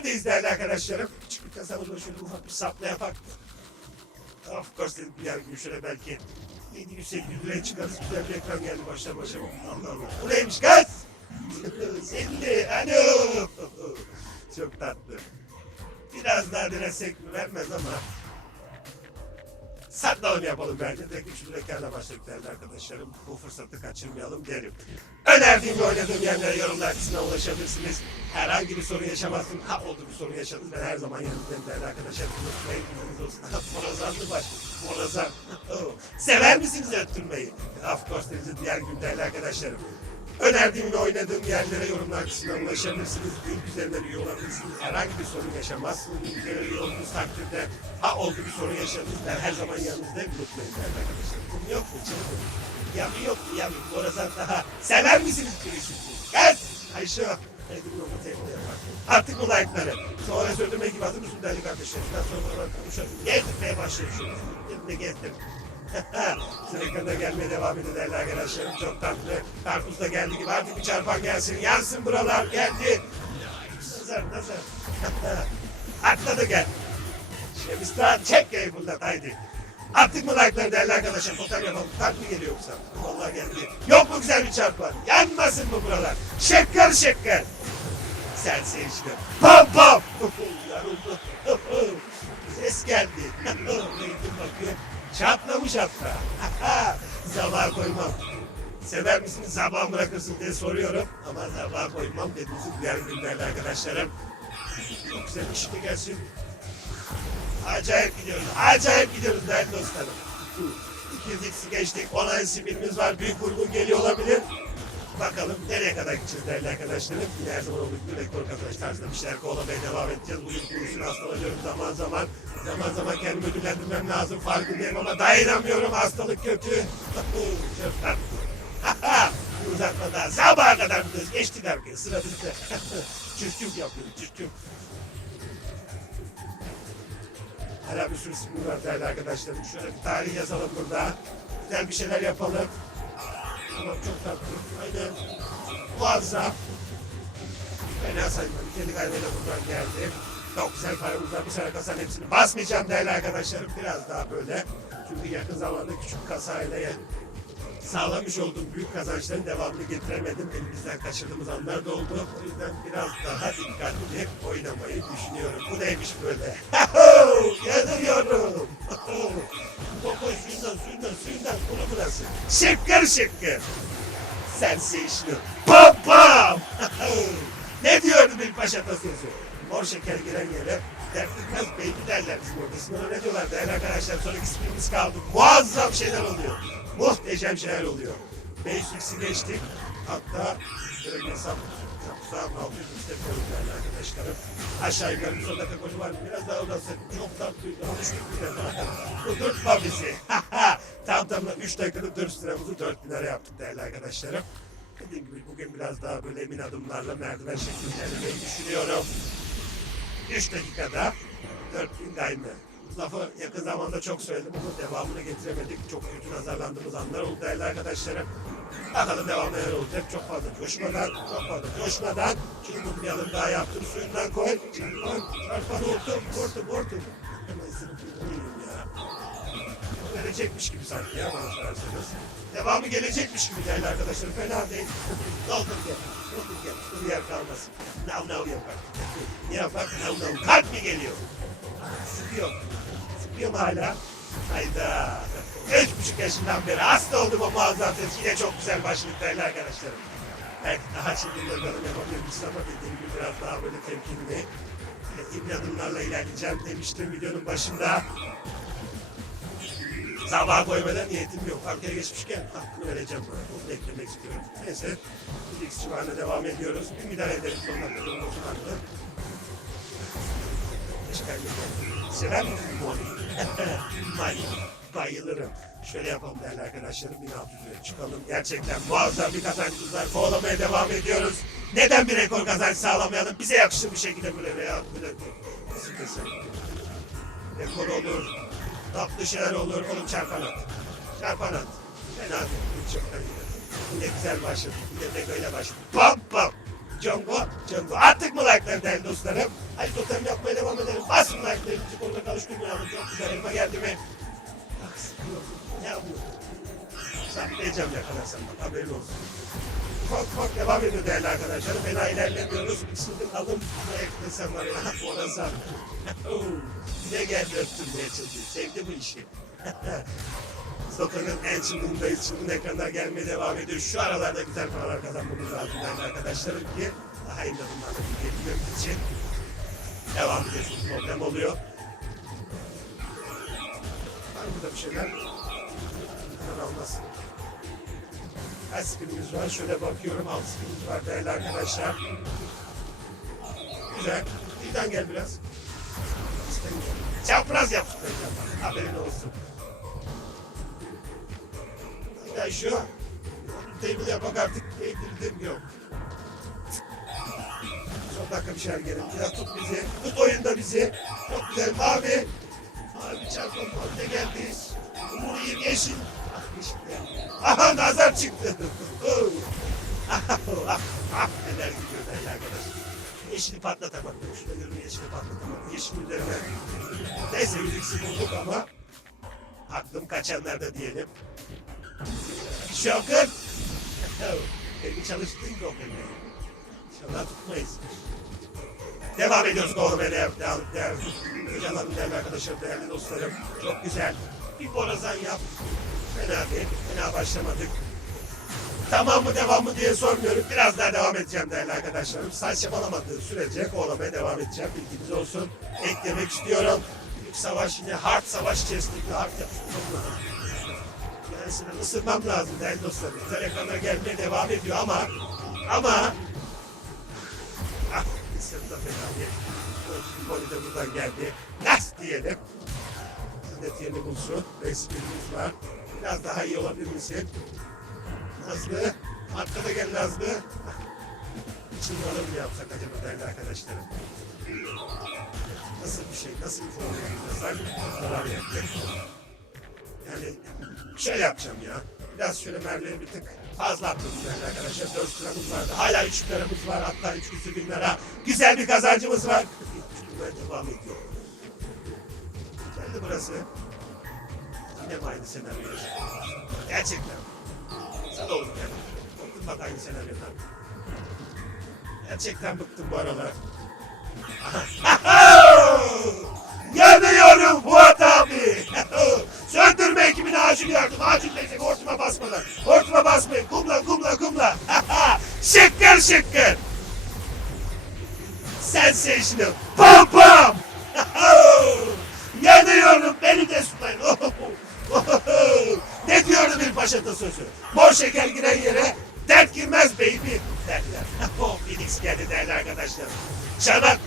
Neredeyiz değerli arkadaşlarım? Küçük bir kasabada şöyle ufak bir sapla yapak. Of course dedim bir yer şöyle belki 700-800 liraya çıkarız. Güzel bir ekran geldi başlar başa. Allah Allah. Bu neymiş kız? Seninle. Alo. Çok tatlı. Biraz daha denesek mi vermez ama. Satlalım yapalım bence. Direkt üçlü rekarla başladık değerli arkadaşlarım. Bu fırsatı kaçırmayalım derim. Önerdiğim ve oynadığım yerlere yorumlar kısmına ulaşabilirsiniz. Herhangi bir sorun yaşamazsın. Ha oldu bir sorun yaşadınız. Ben her zaman yanınızdayım değerli arkadaşlar. Unutmayın. Borazanlı baş. Borazan. Oh. Sever misiniz öttürmeyi? Of course diğer gün değerli arkadaşlarım. Önerdiğim ve oynadığım yerlere yorumlar kısmına ulaşabilirsiniz. Link üzerinden üye olabilirsiniz. Herhangi bir sorun yaşamazsınız. Link üzerinden üye olduğunuz takdirde ha oldu bir sorun yaşadınız. Ben her zaman yanınızdayım. Unutmayın değerli arkadaşlar. Kum yok mu? Çabuk. Yami yok mu? Yami. Borazan daha. Sever misiniz birisi? Gel. Ayşe. Hadi yolda tepki yapar. Artık bu like'ları. Sonra söyleme gibi değerli kardeşlerim? Daha sonra konuşalım. Gezdirmeye başlayalım şunu. Gezdirme Sürekli gelmeye devam ediyor değerli arkadaşlarım. Çok tatlı. Karpuz da geldi gibi. Artık bir çarpan gelsin. Yansın buralar. Geldi. Nazar nazar. Atladı gel. Şemistan çek yayı bundan haydi. Attık mı like'ları değerli arkadaşlar? Total yapalım. Tak mı geliyor yoksa? Vallahi geldi. Yok mu güzel bir çarpan? Yanmasın mı buralar? Şeker şeker. Sensin işte. Pam pam. Yarıldı. Ses geldi. Neydim bakıyor. Çatlamış hatta. Sabah koymam. Sever misiniz sabah bırakırsın diye soruyorum. Ama sabah koymam dediğinizi diğer günlerde arkadaşlarım. Çok güzel işte gelsin. Acayip gidiyoruz. Acayip gidiyoruz değerli dostlarım. 200x'i geçtik. Online simimiz var. Büyük vurgun geliyor olabilir. Bakalım nereye kadar gideceğiz değerli arkadaşlarım. Yine her zaman olduğu gibi rekor kazanç tarzında bir şeyler kovalamaya devam edeceğiz. Bugün kurusuna hastalanıyorum zaman zaman. Zaman zaman kendimi ödüllendirmem lazım farkındayım ama dayanamıyorum. Hastalık kötü. Tatlı. Uzatmadan sabaha kadar buradayız. Geçtik arkaya sıra bizde. Çüstüm yapıyoruz çüstüm. Hala bir sürü isim var değerli arkadaşlarım. Şöyle bir tarih yazalım burada. Güzel bir şeyler yapalım. Tamam çok tatlı. Aynen. Muazzam. Fena saymadım. Kendi kaybıyla buradan geldi. Çok güzel paramız. Bu sene kasanın hepsini basmayacağım değerli arkadaşlarım. Biraz daha böyle. Çünkü yakın zamanda küçük kasayla sağlamış olduğum büyük kazançların devamını getiremedim. Elimizden kaçırdığımız anlar da oldu. O yüzden biraz daha dikkatli oynamayı düşünüyorum. Bu neymiş böyle? Yanıyorum. Boko suyundan suyundan suyundan kulu burası. Şıkkır şıkkır. Sensational. Pam pam. ne diyordu bir paşa tasası? Mor şeker giren yere dert bitmez baby derler bizim orada. İsmini ne diyorlar değerli arkadaşlar sonra ismimiz kaldı. Muazzam şeyler oluyor. Muhteşem şeyler oluyor. Basics'i geçtik. Hatta direkt hesap çok sağ olun 600 işte değerli arkadaşlarım. Aşağı yukarı bir son dakika golü var. Biraz daha odası. Çok defa. Bu dört bizi. Tam tamına 3 dakikada 4 liramızı 4 bin lira yaptık değerli arkadaşlarım. Dediğim gibi bugün biraz daha böyle emin adımlarla merdiven şeklinde düşünüyorum. 3 dakikada 4000 gaymı. Lafı yakın zamanda çok söyledim ama devamını getiremedik. Çok kötü nazarlandığımız anlar oldu değerli arkadaşlarım. Bakalım devamı neler olacak. Çok fazla coşmadan, çok fazla coşmadan. Çünkü bir adım daha yaptım. Suyundan koy. Çarpan, çarpan hortum, hortum, hortum. Hemen. Gelecekmiş gibi sanki ya bana sorarsanız. Devamı gelecekmiş gibi değerli arkadaşlar. Fena değil. Doldur gel. Yer kalmasın. Nav nav yapar. Yapar? Nav nav. Kalp mi geliyor? Sıkıyor. Sıkıyor mu hala? Hayda. Üç buçuk yaşından beri hasta oldum o muazzam ses. Çok güzel değerli arkadaşlarım. Belki daha şimdi bakalım yapabiliriz ama dediğim gibi biraz daha böyle temkinli. İbni adımlarla ilerleyeceğim demiştim videonun başında. Sabah koymadan niyetim yok. Arkaya geçmişken hakkını vereceğim. Bunu beklemek istiyorum. Neyse. X civarına devam ediyoruz. Bir müdahale edelim son dakikada olsun haklı. Sever misin bu Bay, bayılırım. Şöyle yapalım değerli arkadaşlarım. 1600'e çıkalım. Gerçekten muazzam bir kazancımız var. Kovalamaya devam ediyoruz. Neden bir rekor kazanç sağlamayalım? Bize yakışır bir şekilde böyle veya böyle. Rekor olur. Tatlı şeyler olur. Oğlum çarpan at. Çarpan at. Fena güzel başladık. Yine de böyle başladık. Pam pam. Congo, Congo. Attık mı like'ları değerli dostlarım? Hadi totem yapmaya devam edelim. Basın like'ları. Küçük orada karıştırmayalım. Çok güzel elma geldi mi? Bak sıkıyorum. Ya bu. Saklayacağım yakalarsam bak haberin olsun. Ufak devam ediyor değerli arkadaşlar. Fena ilerlemiyoruz. Isındık alın. Ne eklesem var. Orası abi. Ne geldi öptürmeye çalışıyor. Sevdi bu işi. Sokakın en çılgındayız. Çılgın ekranlar gelmeye devam ediyor. Şu aralarda güzel paralar kazanmamız lazım değerli arkadaşlarım ki daha iyi bunlarla bir için devam ediyorsunuz. Problem oluyor. Var burada bir şeyler? Bunlar olmasın. Spinimiz var? Şöyle bakıyorum. Spinimiz var değerli arkadaşlar. Güzel. Birden gel biraz. İstemiyorum. Çapraz yap. Haberin olsun. Ya şu table yapak artık eğitimim yok. Son dakika bir şeyler gelin. Biraz tut bizi. Tut oyunda bizi. Çok güzel mavi. Mavi çarpın. Önde geldi. Umuriyim yeşil. Ah yeşil geldi. Aha nazar çıktı. Neler gidiyor değerli arkadaşlar. Yeşili patlatamadım. Şurada görün yeşili patlatamadım. Yeşil üzerine. Neyse yüzüksü bulduk ama aklım kaçanlarda diyelim. Şokun. Beni çalıştın kopyayı. İnşallah tutmayız. Devam ediyoruz kovalamaya devam devam devam. Canlarım değerli arkadaşlar, değerli dostlarım. Çok güzel. Bir borazan yap. Fena değil. Fena başlamadık. Tamam mı devam mı diye sormuyorum. Biraz daha devam edeceğim değerli arkadaşlarım. Saç yapalamadığı sürece kovalamaya devam edeceğim. Bilginiz olsun. Eklemek istiyorum. Büyük savaş yine hard savaş içerisinde hard. Yani ısırmam lazım değerli dostlarım. Güzel gelmeye devam ediyor ama ama ısırdı fena bir golü de buradan geldi. Nas diyelim. Net yerini bulsun. Resmimiz var. Biraz daha iyi olabilir misin? Nazlı. Arkada gel Nazlı. Çılgınlığı mı yapsak acaba değerli arkadaşlarım? Nasıl bir şey? Nasıl bir form yapsak? Zarar yaptık. Yani şey yapacağım ya. Biraz şöyle mermileri bir tık fazla attım değerli arkadaşlar. 4 liramız vardı. Hala 3 liramız var. Hatta 3 küsür bin lira. Güzel bir kazancımız var. 3 liraya devam ediyor. Geldi burası. Yine aynı senaryo? Gerçekten. Sana olur yani. Bıktım bak aynı senaryodan. Gerçekten bıktım bu aralar. Yanıyorum Fuat abi. Acil yardım. Acil destek hortuma basmadan. Hortuma basmayın. Kumla kumla kumla. şıkkır şıkkır. Sensational. Pam pam. Yanıyorum. Beni de tutmayın. ne diyordu bir paşa sözü? Mor şeker giren yere dert girmez baby derler. oh, Phoenix geldi değerli arkadaşlar. Çanak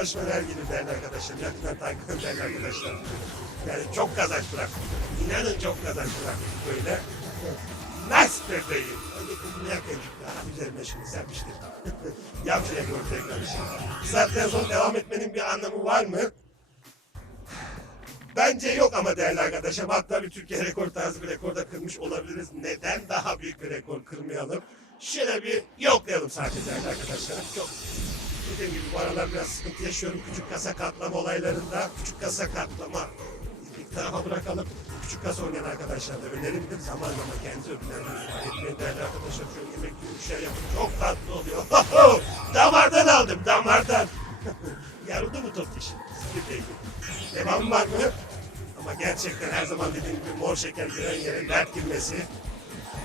Neler gelir değerli arkadaşlar. Yakından takip değerli arkadaşlar. Yani çok kazanç bıraktım. İnanın çok kazanç bıraktım böyle. Hadi kızını yakın. Daha üzerine şunu sermiştim. Yap şöyle bir ortaya karışım. Bir saatten sonra devam etmenin bir anlamı var mı? Bence yok ama değerli arkadaşlar. Hatta bir Türkiye rekor tarzı bir rekor da kırmış olabiliriz. Neden daha büyük bir rekor kırmayalım? Şöyle bir yoklayalım sadece değerli arkadaşlar. Çok dediğim gibi bu aralar biraz sıkıntı yaşıyorum küçük kasa katlama olaylarında. Küçük kasa katlama bir tarafa bırakalım. Küçük kasa oynayan arkadaşlar da önerimdir. Zaman zaman kendi ödüllerinizi değerli arkadaşlar. Şöyle yemek gibi bir şey yapın. Çok tatlı oluyor. damardan aldım damardan. Yarıldı mı top dişi? Devam var mı? Ama gerçekten her zaman dediğim gibi mor şeker giren yere dert girmesi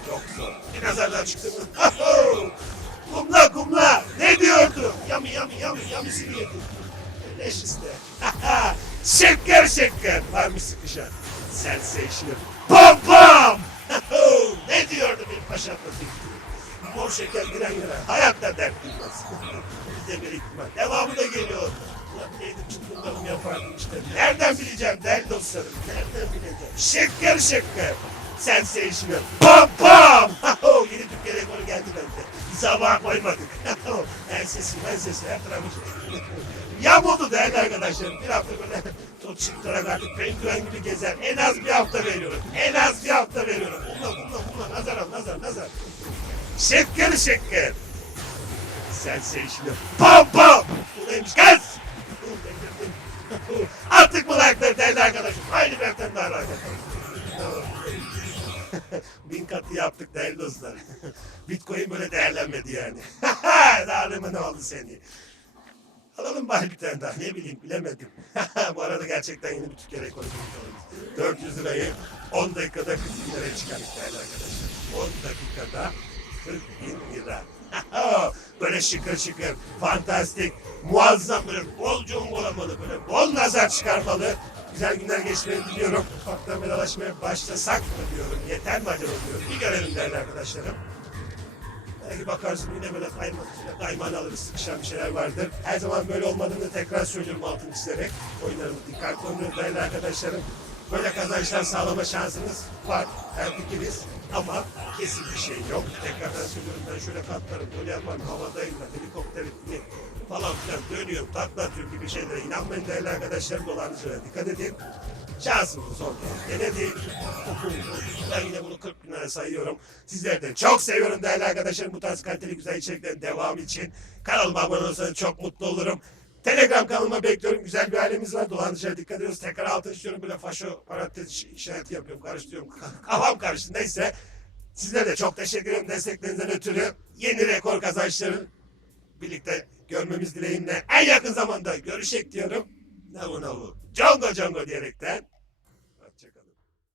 çok zor. Bir nazardan çıktı? Kumla kumla! Ne diyordu? Yami yami yami yamisini yedi. Leş işte. şeker şeker! Varmış sıkışan. Sensational. Pam pam! ne diyordu bir paşa patik? Mor şeker giren yere hayatta dert girmez. Bizde bir hikmet. Devamı da geliyor. Ulan neydi çılgınlarımı yapardım işte. Nereden bileceğim değerli dostlarım? Nereden bileceğim? Şeker şeker. Sensational. Pam pam. Yeni Türkiye rekoru geldi bende. Sabaha koymadık. ensesi ensesi her tarafı. Yağmurdu değerli arkadaşlar. Bir hafta böyle çok çıktırarak artık penguen gibi gezer. En az bir hafta veriyorum. En az bir hafta veriyorum. Bununla bununla Yapma nazar al nazar nazar. Şeker şeker. Sen sevişine pam pam. Bu neymiş kız? Attık bu like'ları değerli arkadaşım. Haydi benden daha like atalım. Bin katı yaptık değerli dostlar. Bitcoin böyle değerlenmedi yani. Zalimi ne oldu seni? Alalım bari bir tane daha ne bileyim bilemedim. Bu arada gerçekten yeni bir Türkiye rekoru kırdık. 400 lirayı 10 dakikada 40 bin liraya çıkardık değerli arkadaşlar. 10 dakikada 40 bin lira. böyle şıkır şıkır, fantastik, muazzam böyle bol olamalı böyle bol nazar çıkarmalı. Güzel günler geçmeyi diliyorum. Ufaktan vedalaşmaya başlasak mı diyorum. Yeter mi acaba diyorum. Bir görelim değerli arkadaşlarım. Belki bakarsın yine böyle kayma, kayman alırız, sıkışan bir şeyler vardır. Her zaman böyle olmadığını tekrar söylüyorum altını çizerek. Oyunlarımı dikkatli oynayın değerli arkadaşlarım. Böyle kazançlar sağlama şansınız var. Her fikiriz. Ama kesin bir şey yok. Tekrardan söylüyorum ben şöyle katlarım, böyle yaparım, havadayım ben, helikopterim diye falan filan dönüyorum, takla atıyorum gibi şeylere inanmayın değerli arkadaşlarım. Dolandırıcılara dikkat edin. Şansımızı son kez denedik. Ben yine bunu 40 bin lira sayıyorum. Sizlerden çok seviyorum değerli arkadaşlarım. Bu tarz kaliteli güzel içeriklerin devamı için. Kanalıma abone olursanız çok mutlu olurum. Telegram kanalıma bekliyorum. Güzel bir ailemiz var. Dolandırıcılara dikkat ediyoruz. Tekrar altını istiyorum. Böyle faşo parantez iş- işareti yapıyorum. Karıştırıyorum. Kafam karıştı. Neyse. Sizlere de çok teşekkür ederim desteklerinizden ötürü. Yeni rekor kazançları birlikte görmemiz dileğimle en yakın zamanda görüşecek diyorum. Navu navu. Congo congo diyerekten